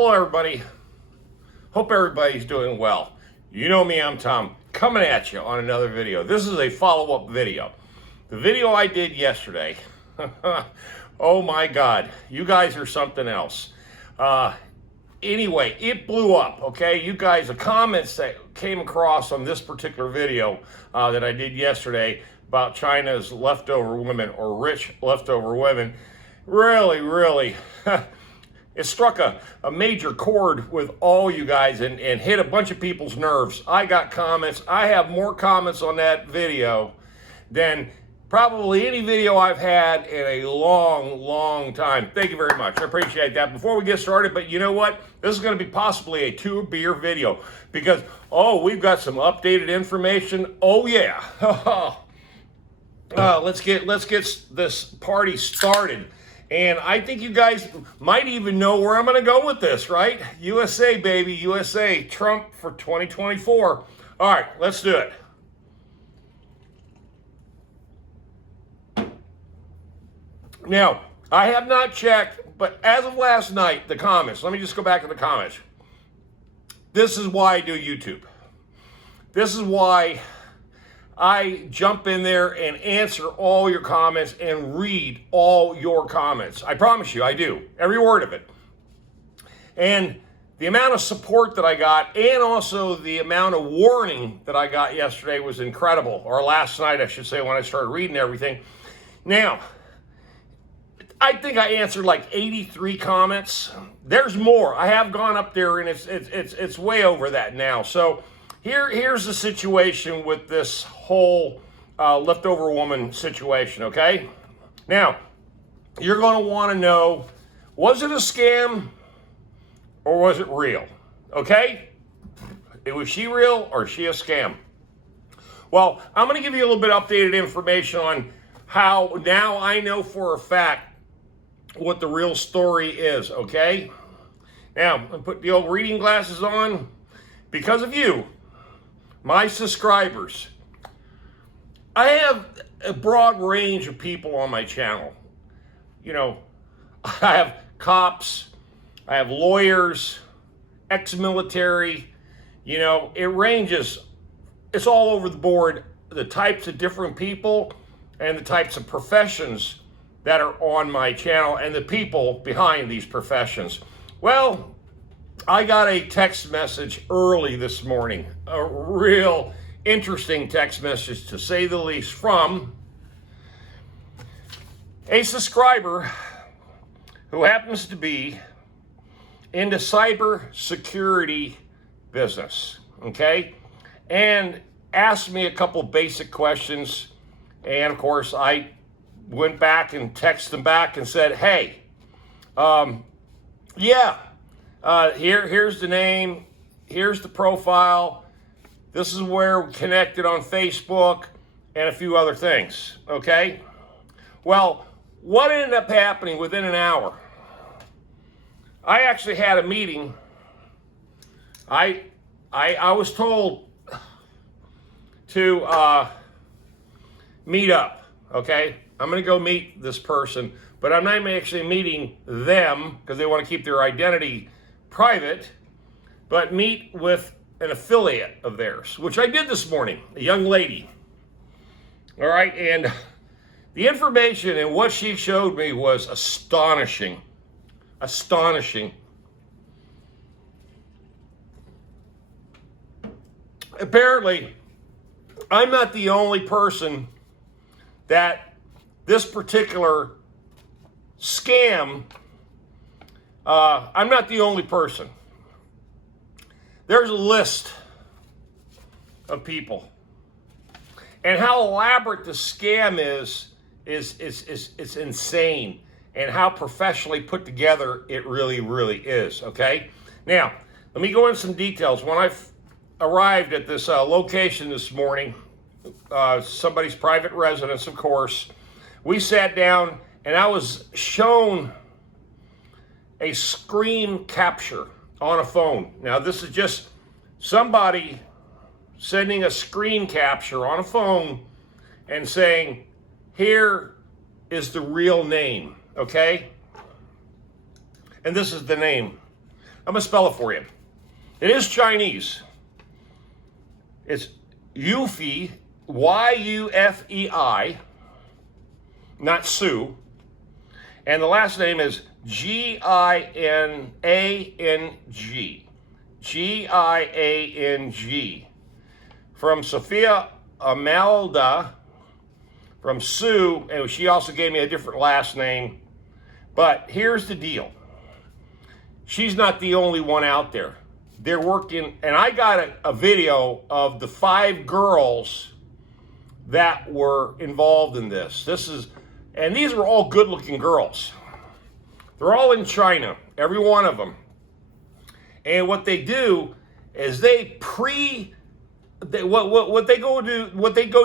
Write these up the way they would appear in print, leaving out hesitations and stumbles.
Hello, everybody. Hope everybody's doing well. You know me, I'm Tom, coming at you on another video. This is a follow-up video. The video I did yesterday, oh my God, you guys are something else. Anyway, it blew up, okay? You guys, the comments that came across on this particular video that I did yesterday about China's leftover women or rich leftover women, really, it struck a major chord with all you guys and hit a bunch of people's nerves. I got comments. I have more comments on that video than probably any video I've had in a long time. Thank you very much. I appreciate that. Before we get started, but you know what? This is going to be possibly a 2-beer video because, oh, we've got some updated information. Oh, yeah. Let's get this party started. And I think you guys might even know where I'm going to go with this, right? USA, baby, USA. Trump for 2024. All right, let's do it. Now, I have not checked, but as of last night, the comments, let me just go back to the comments. This is why I do YouTube. This is why I jump in there and answer all your comments and read all your comments. I promise you, I do. Every word of it. And the amount of support that I got and also the amount of warning that I got yesterday was incredible. Or last night, I should say, when I started reading everything. Now, I think I answered like 83 comments. There's more. I have gone up there and it's way over that now. So here's the situation with this whole leftover woman situation, okay? Now, you're going to want to know, was it a scam or was it real? Okay? Was she real or is she a scam? Well, I'm going to give you a little bit of updated information on how now I know for a fact what the real story is, okay? Now, I'm going to put the old reading glasses on because of you, my subscribers. I have a broad range of people on my channel. You know, I have cops, I have lawyers, ex-military, you know, it ranges. It's all over the board, the types of different people and the types of professions that are on my channel and the people behind these professions. Well, I got a text message early this morning, a real interesting text message to say the least, from a subscriber who happens to be into cyber security business, okay? And asked me a couple basic questions. And of course, I went back and texted them back and said, hey, here's the name, here's the profile, this is where we connected on Facebook, and a few other things, okay? Well, what ended up happening within an hour? I actually had a meeting. I was told to meet up, okay? I'm going to go meet this person, but I'm not actually meeting them because they want to keep their identity private, but meet with an affiliate of theirs, which I did this morning, a young lady. All right, and the information and what she showed me was astonishing. Apparently, I'm not the only person that this particular scam, I'm not the only person. There's a list of people. And how elaborate the scam is it's insane. And how professionally put together it really is, okay? Now, let me go into some details. When I arrived at this location this morning, somebody's private residence, of course, we sat down and I was shown a screen capture on a phone. Now, this is just somebody sending a screen capture on a phone and saying, here is the real name, okay? And this is the name. I'm going to spell it for you. It is Chinese. It's Yufei, Y-U-F-E-I, not Sue. And the last name is G-I-N-A-N-G. G-I-A-N-G. From Sophia Amelda, from Sue, and she also gave me a different last name. But here's the deal. She's not the only one out there. They're working, and I got a video of the 5 girls that were involved in this. And these were all good-looking girls. They're all in China, every one of them. And what they do is what they go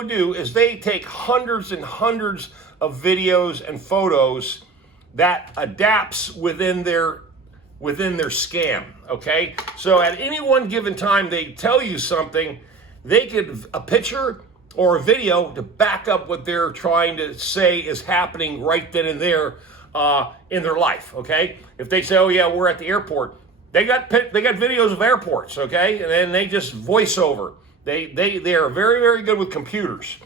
do is they take hundreds and hundreds of videos and photos that adapts within their scam, okay? So at any one given time, they tell you something, they give a picture or a video to back up what they're trying to say is happening right then and there in their life, okay? If they say, oh yeah, we're at the airport, they got videos of airports, okay? And then they just voice over. They are very, very good with computers.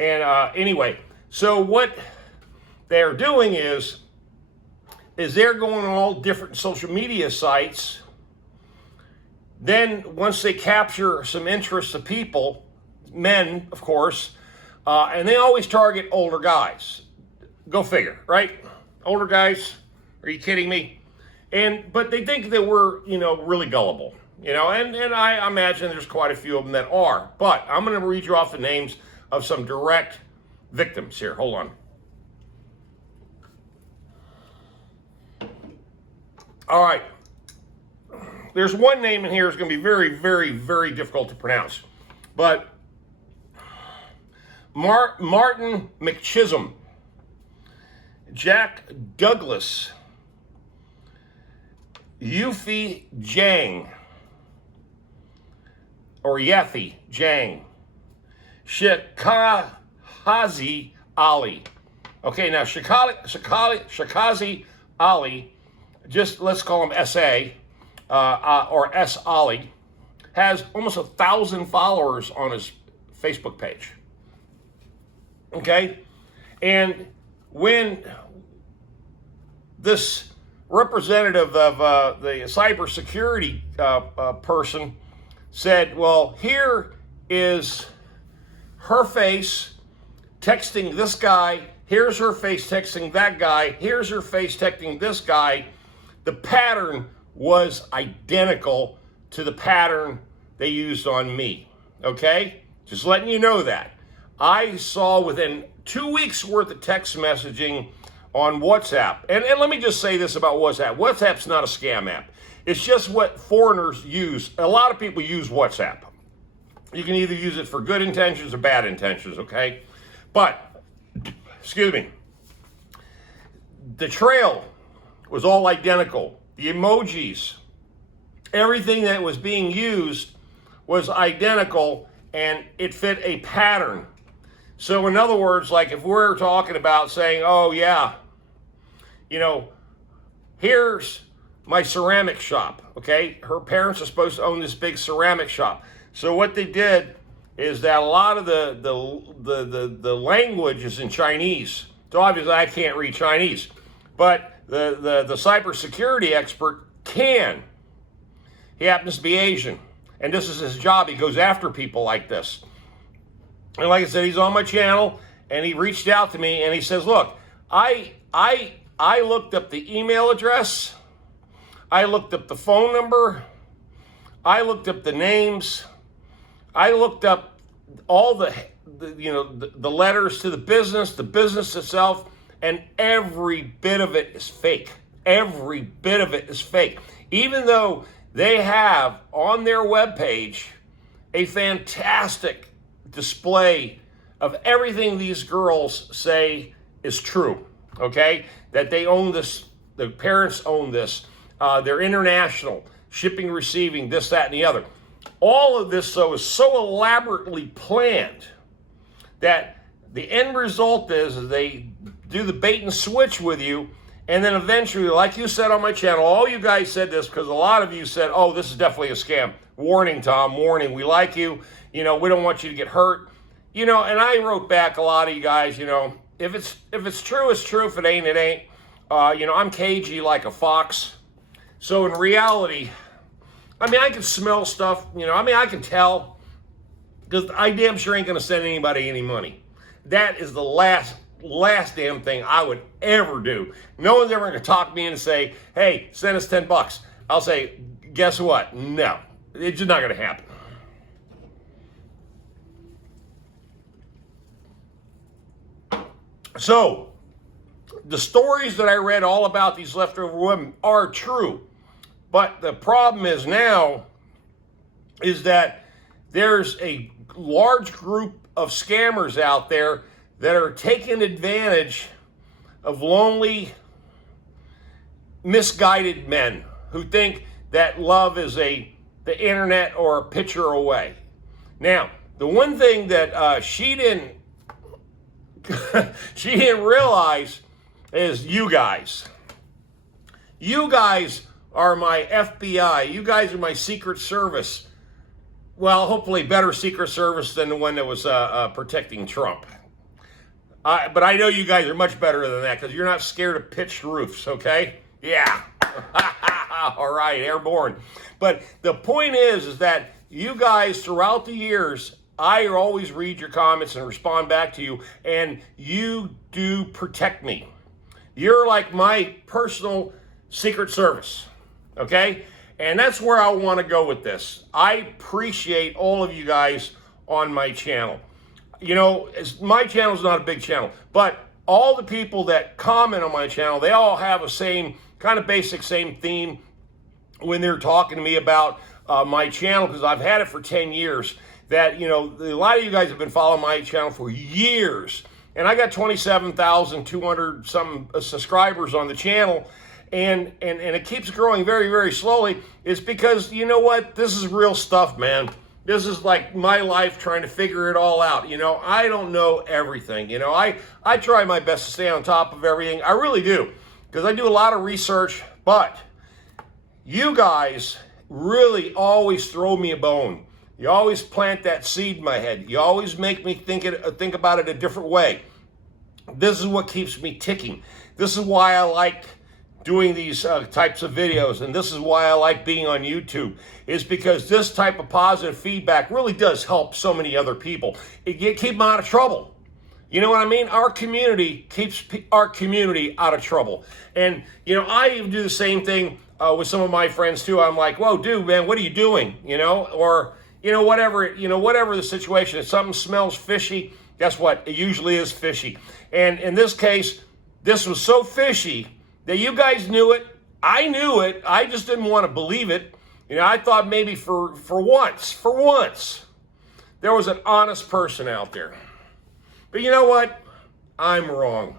And anyway, so what they're doing is they're going on all different social media sites. Then once they capture some interest of people, men, of course, and they always target older guys. Go figure, right? Older guys, are you kidding me? But they think that we're, really gullible, and I imagine there's quite a few of them that are. But I'm going to read you off the names of some direct victims here. Hold on. All right. There's one name in here that's going to be very, very, very difficult to pronounce. But Martin McChisholm, Jack Douglas, Yufei Jiang, or Yafei Jiang, Shikazi Ali. Okay, now Shikazi Ali, just let's call him S.A., or S. Ali, has almost 1,000 followers on his Facebook page. Okay? And when this representative of the cybersecurity person said, well, here is her face texting this guy, here's her face texting that guy, here's her face texting this guy, the pattern was identical to the pattern they used on me, okay? Just letting you know that. I saw within 2 weeks worth of text messaging on WhatsApp. And let me just say this about WhatsApp. WhatsApp's not a scam app. It's just what foreigners use. A lot of people use WhatsApp. You can either use it for good intentions or bad intentions, okay? But, excuse me, the trail was all identical. The emojis, everything that was being used was identical, and it fit a pattern. So in other words, like if we're talking about saying, oh yeah, here's my ceramic shop, okay? Her parents are supposed to own this big ceramic shop. So what they did is that a lot of the language is in Chinese. So obviously I can't read Chinese, but the cybersecurity expert can. He happens to be Asian, and this is his job. He goes after people like this. And like I said, he's on my channel, and he reached out to me, and he says, look, I looked up the email address, I looked up the phone number, I looked up the names, I looked up all the letters to the business itself, and every bit of it is fake. Every bit of it is fake. Even though they have on their webpage a fantastic display of everything these girls say is true, okay? That they own this, the parents own this, they're international, shipping, receiving, this, that, and the other. All of this, though, is so elaborately planned that the end result is they do the bait and switch with you, And then eventually, like you said on my channel, all you guys said this because a lot of you said, oh, this is definitely a scam. Warning, Tom, warning. We like you. You know, we don't want you to get hurt. You know, and I wrote back a lot of you guys, you know, if it's true, it's true. If it ain't, it ain't. You know, I'm cagey like a fox. So in reality, I mean, I can smell stuff, you know, I mean, I can tell because I damn sure ain't going to send anybody any money. That is the last damn thing I would ever do. No one's ever going to talk me in and say, hey, send us $10. I'll say, guess what? No, it's just not going to happen. So, the stories that I read all about these leftover women are true. But the problem is now is that there's a large group of scammers out there that are taking advantage of lonely, misguided men who think that love is the internet or a picture away. Now, the one thing that she didn't realize is you guys. You guys are my FBI. You guys are my Secret Service. Well, hopefully better Secret Service than the one that was protecting Trump. But I know you guys are much better than that because you're not scared of pitched roofs, okay? Yeah. All right, airborne. But the point is that you guys throughout the years, I always read your comments and respond back to you, and you do protect me. You're like my personal Secret Service, okay? And that's where I want to go with this. I appreciate all of you guys on my channel. You know, my channel is not a big channel, but all the people that comment on my channel, they all have a same kind of basic same theme when they're talking to me about my channel, because I've had it for 10 years. That, you know, a lot of you guys have been following my channel for years, and I got 27,200 some subscribers on the channel, and it keeps growing very, very slowly. It's because, you know what, this is real stuff, man. This is like my life trying to figure it all out. You know, I don't know everything. You know, I try my best to stay on top of everything. I really do, because I do a lot of research, but you guys really always throw me a bone. You always plant that seed in my head. You always make me think about it a different way. This is what keeps me ticking. This is why I like doing these types of videos, and this is why I like being on YouTube, is because this type of positive feedback really does help so many other people. It keep them out of trouble. You know what I mean? Our community keeps our community out of trouble. And, you know, I even do the same thing with some of my friends too. I'm like, whoa, dude, man, what are you doing? You know, or, whatever the situation, if something smells fishy, guess what? It usually is fishy. And in this case, this was so fishy that you guys knew it. I knew it. I just didn't want to believe it. You know, I thought maybe for once, there was an honest person out there. But you know what? I'm wrong.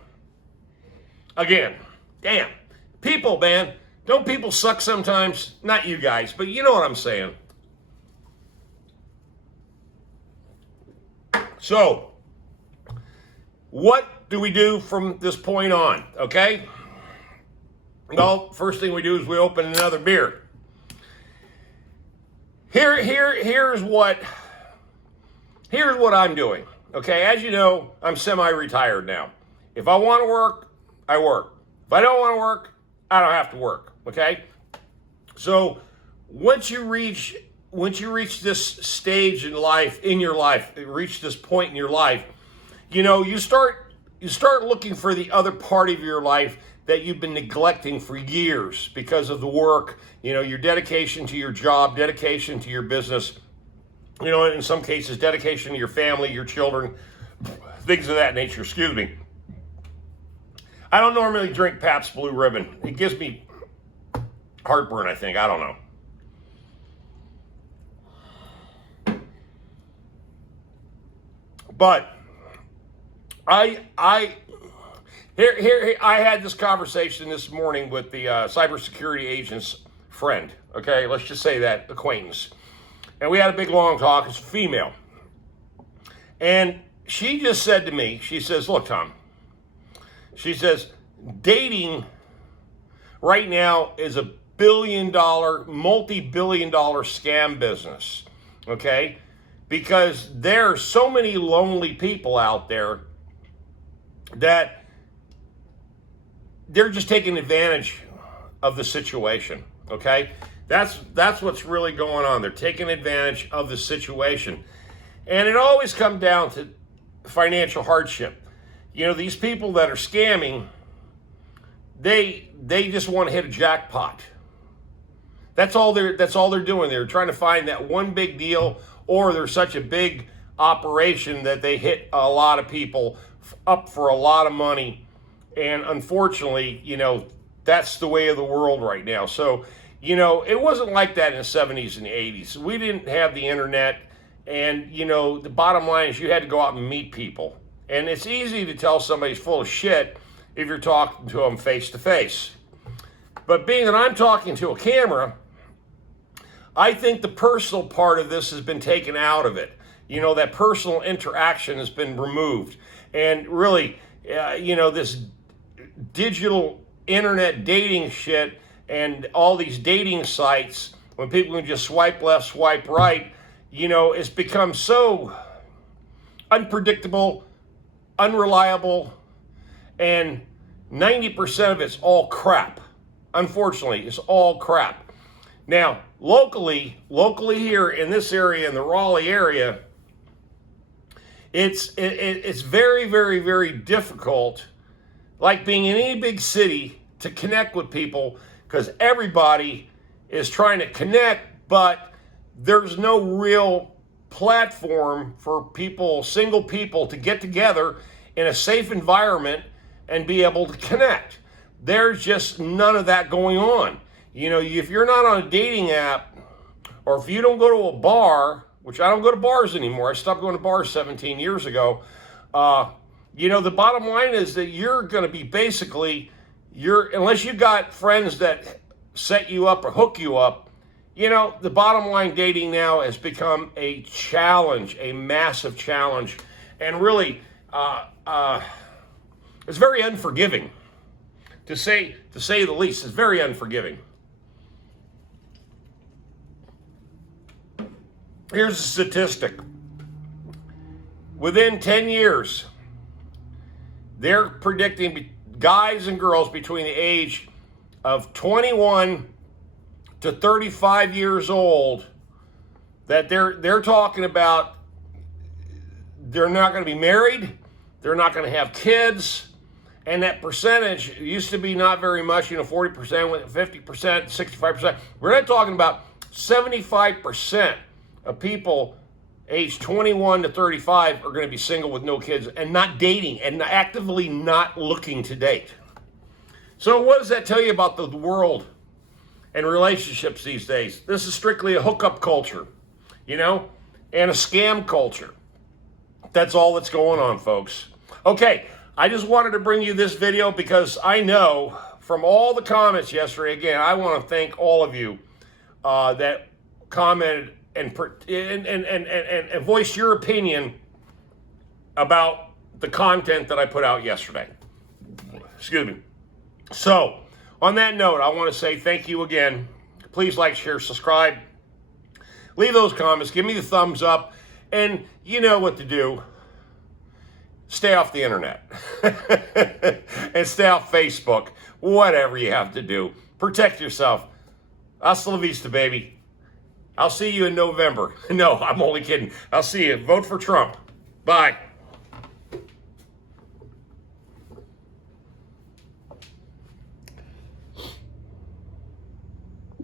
Again, damn. People, man. Don't people suck sometimes? Not you guys, but you know what I'm saying. So, what do we do from this point on, okay? Well, first thing we do is we open another beer. Here's what I'm doing, okay? As you know, I'm semi-retired now. If I want to work, I work. If I don't want to work, I don't have to work, okay? So, once you reach this stage in your life, reach this point in your life, you know, you start looking for the other part of your life that you've been neglecting for years because of the work, you know, your dedication to your job, dedication to your business, you know, in some cases, dedication to your family, your children, things of that nature. Excuse me. I don't normally drink Pabst Blue Ribbon. It gives me heartburn, I think. I don't know. But I had this conversation this morning with the cybersecurity agent's friend. Okay, let's just say that, acquaintance. And we had a big long talk. It's a female. And she just said to me, she says, look, Tom, she says, dating right now is a billion-dollar, multi-billion-dollar scam business, okay? Because there are so many lonely people out there that they're just taking advantage of the situation, okay? That's what's really going on. They're taking advantage of the situation. And it always comes down to financial hardship. You know, these people that are scamming, they just want to hit a jackpot. That's all they're doing. They're trying to find that one big deal, or they're such a big operation that they hit a lot of people up for a lot of money. And unfortunately, you know, that's the way of the world right now. So, you know, it wasn't like that in the 70s and 80s. We didn't have the internet. And, you know, the bottom line is you had to go out and meet people. And it's easy to tell somebody's full of shit if you're talking to them face to face. But being that I'm talking to a camera, I think the personal part of this has been taken out of it. You know, that personal interaction has been removed. And really, you know, this digital internet dating shit and all these dating sites, when people can just swipe left, swipe right, you know, it's become so unpredictable, unreliable, and 90% of it's all crap. Unfortunately, it's all crap. Now, locally here in this area, in the Raleigh area, it's very, very, very difficult, like being in any big city, to connect with people, because everybody is trying to connect, but there's no real platform for people, single people, to get together in a safe environment and be able to connect. There's just none of that going on. You know, if you're not on a dating app, or if you don't go to a bar, which I don't go to bars anymore. I stopped going to bars 17 years ago. You know, the bottom line is that you're going to be basically, unless you got friends that set you up or hook you up, you know, the bottom line, dating now has become a challenge, a massive challenge. And really, it's very unforgiving, to say the least. It's very unforgiving. Here's a statistic. Within 10 years, they're predicting guys and girls between the age of 21 to 35 years old that they're talking about they're not going to be married, they're not going to have kids, and that percentage used to be not very much, you know, 40%, 50%, 65%. We're not talking about 75% of people aged 21 to 35 are going to be single with no kids and not dating and actively not looking to date. So what does that tell you about the world and relationships these days? This is strictly a hookup culture, you know, and a scam culture. That's all that's going on, folks. Okay, I just wanted to bring you this video because I know from all the comments yesterday, again, I want to thank all of you that commented and voiced your opinion about the content that I put out yesterday. Excuse me. So, on that note, I want to say thank you again. Please like, share, subscribe. Leave those comments. Give me the thumbs up. And you know what to do. Stay off the internet. And stay off Facebook. Whatever you have to do. Protect yourself. Hasta la vista, baby. I'll see you in November. No, I'm only kidding. I'll see you. Vote for Trump. Bye.